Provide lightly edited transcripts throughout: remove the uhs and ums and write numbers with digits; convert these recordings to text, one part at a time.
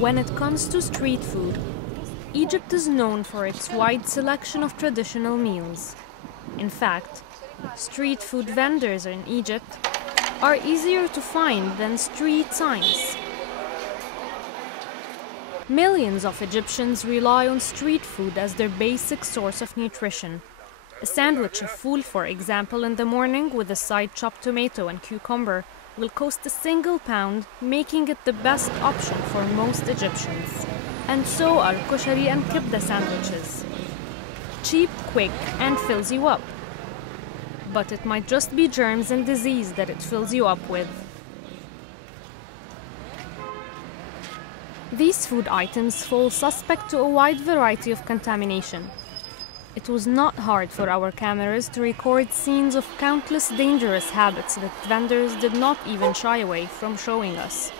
When it comes to street food, Egypt is known for its wide selection of traditional meals. In fact, street food vendors in Egypt are easier to find than street signs. Millions of Egyptians rely on street food as their basic source of nutrition. A sandwich of fool, for example, in the morning with a side chopped tomato and cucumber will cost a single pound, making it the best option for most Egyptians. And so are koshari and kibda sandwiches. Cheap, quick, and fills you up. But it might just be germs and disease that it fills you up with. These food items fall suspect to a wide variety of contamination. It was not hard for our cameras to record scenes of countless dangerous habits that vendors did not even shy away from showing us.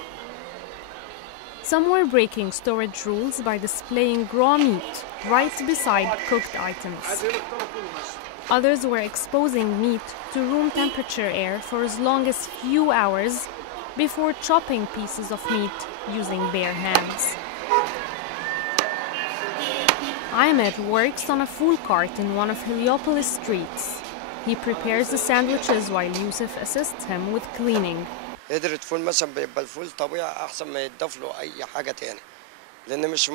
Some were breaking storage rules by displaying raw meat right beside cooked items. Others were exposing meat to room temperature air for as long as few hours before chopping pieces of meat using bare hands. Ahmed works on a food cart in one of Heliopolis streets. He prepares the sandwiches while Yusuf assists him with cleaning. قدرة الفول مثلا بيبقى الفول طبيعي أحسن ما يتضاف له أي حاجة تاني لأن مش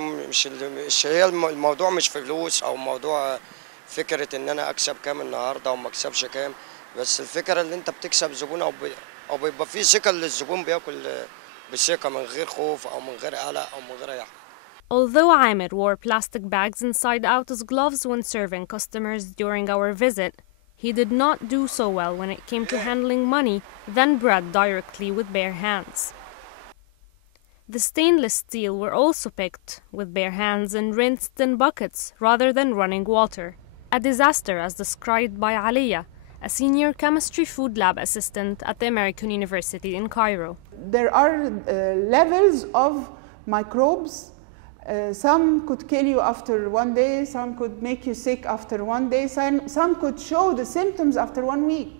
هي الموضوع مش فلوس أو موضوع فكرة إن أنا أكسب كام النهاردة وما أكسبش كام بس الفكرة اللي أنت بتكسب زبون أو بيبقى في ثقة للزبون بياكل بثقة من غير خوف أو من غير قلق أو من غير أي حاجة. Although Ahmed wore plastic bags inside out as gloves when serving customers during our visit, he did not do so well when it came to handling money, then bread directly with bare hands. The stainless steel were also picked with bare hands and rinsed in buckets rather than running water. A disaster as described by Aliyah, a senior chemistry food lab assistant at the American University in Cairo. There are levels of microbes. Some could kill you after 1 day, some could make you sick after 1 day, some could show the symptoms after 1 week.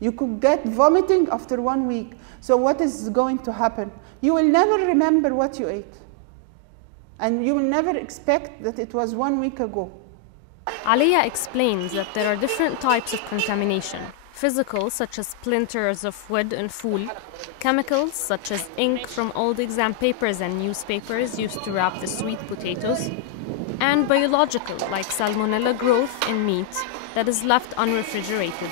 You could get vomiting after 1 week. So what is going to happen? You will never remember what you ate. And you will never expect that it was 1 week ago. Aliyah explains that there are different types of contamination. Physical, such as splinters of wood and fool, chemicals, such as ink from old exam papers and newspapers used to wrap the sweet potatoes, and biological, like salmonella growth in meat that is left unrefrigerated.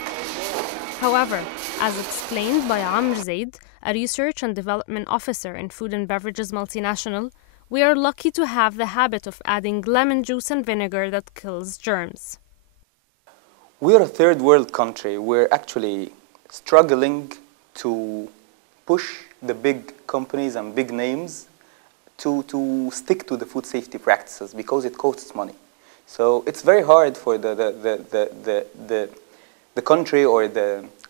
However, as explained by Amr Zaid, a research and development officer in Food and Beverages Multinational, we are lucky to have the habit of adding lemon juice and vinegar that kills germs. We're a third world country. We're actually struggling to push the big companies and big names to stick to the food safety practices because it costs money. So it's very hard for the country or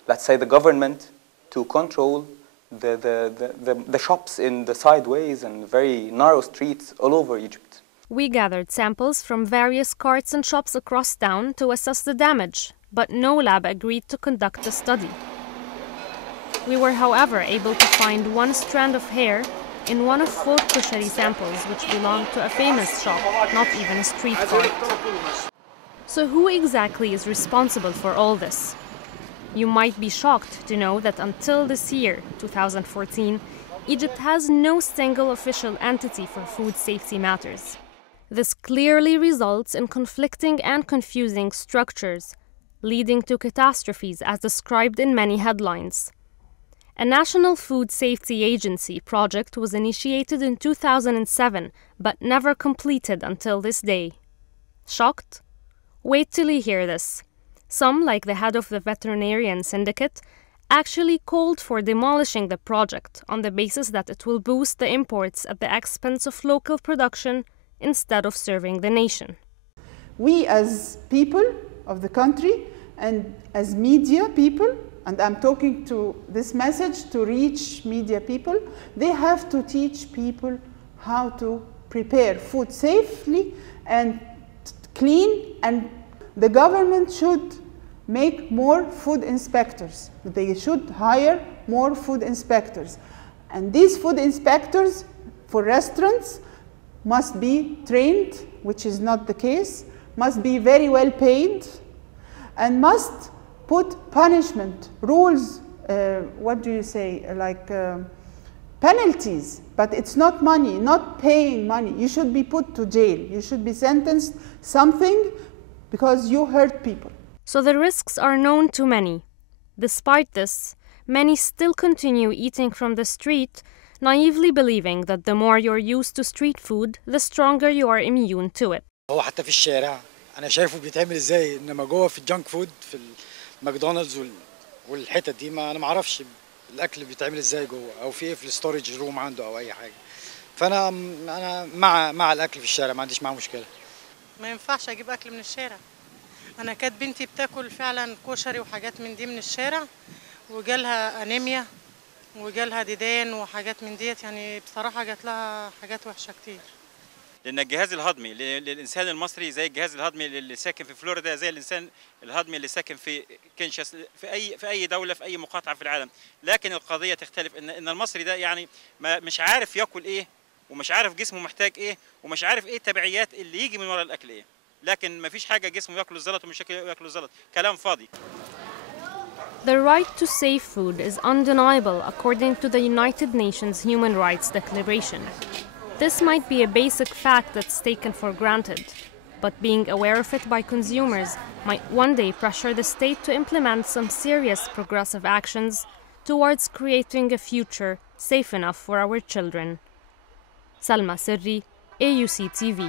let's say the government to control the shops in the sideways and very narrow streets all over Egypt. We gathered samples from various carts and shops across town to assess the damage, but no lab agreed to conduct a study. We were, however, able to find one strand of hair in one of 4 koshari samples which belonged to a famous shop, not even a street cart. So who exactly is responsible for all this? You might be shocked to know that until this year, 2014, Egypt has no single official entity for food safety matters. This clearly results in conflicting and confusing structures, leading to catastrophes as described in many headlines. A National Food Safety Agency project was initiated in 2007, but never completed until this day. Shocked? Wait till you hear this. Some, like the head of the veterinarian syndicate, actually called for demolishing the project on the basis that it will boost the imports at the expense of local production instead of serving the nation. We as people of the country and as media people, and I'm talking to this message to reach media people, they have to teach people how to prepare food safely and clean, and the government should make more food inspectors. They should hire more food inspectors. And these food inspectors for restaurants must be trained, which is not the case, must be very well paid, and must put punishment, rules, what do you say, like penalties, but it's not money, not paying money. You should be put to jail. You should be sentenced something because you hurt people. So the risks are known to many. Despite this, many still continue eating from the street, naively believing that the more you're used to street food, the stronger you are immune to it. هو حتى في الشارع أنا شايفه بيتعمل إزاي، إنما جوه في الجانك فود في الماكدونالدز والحتت دي ما أنا ما أعرفش الأكل بيتعمل إزاي جوه أو في إيه في الستورج روم عنده أو أي حاجة. فأنا مع الأكل في الشارع، ما عنديش معاه مشكلة. ما ينفعش أجيب أكل من الشارع. أنا كانت بنتي بتاكل فعلا كشري وحاجات من دي من الشارع وجالها أنيميا وجالها ديدان وحاجات من ديت، يعني بصراحة جات لها حاجات وحشة كتير. لأن الجهاز الهضمي للإنسان المصري زي الجهاز الهضمي اللي ساكن في فلوريدا، زي الإنسان الهضمي اللي ساكن في كينشاس في أي دولة في أي مقاطعة في العالم. لكن القضية تختلف، إن المصري ده يعني مش عارف ياكل إيه، ومش عارف جسمه محتاج إيه، ومش عارف إيه التبعيات اللي يجي من ورا الأكل إيه. لكن ما فيش حاجة جسمه ياكل الزلط ومش ياكل الزلط، كلام فاضي. The right to safe food is undeniable according to the United Nations Human Rights Declaration. This might be a basic fact that's taken for granted, but being aware of it by consumers might one day pressure the state to implement some serious progressive actions towards creating a future safe enough for our children. Salma Serry, AUC TV.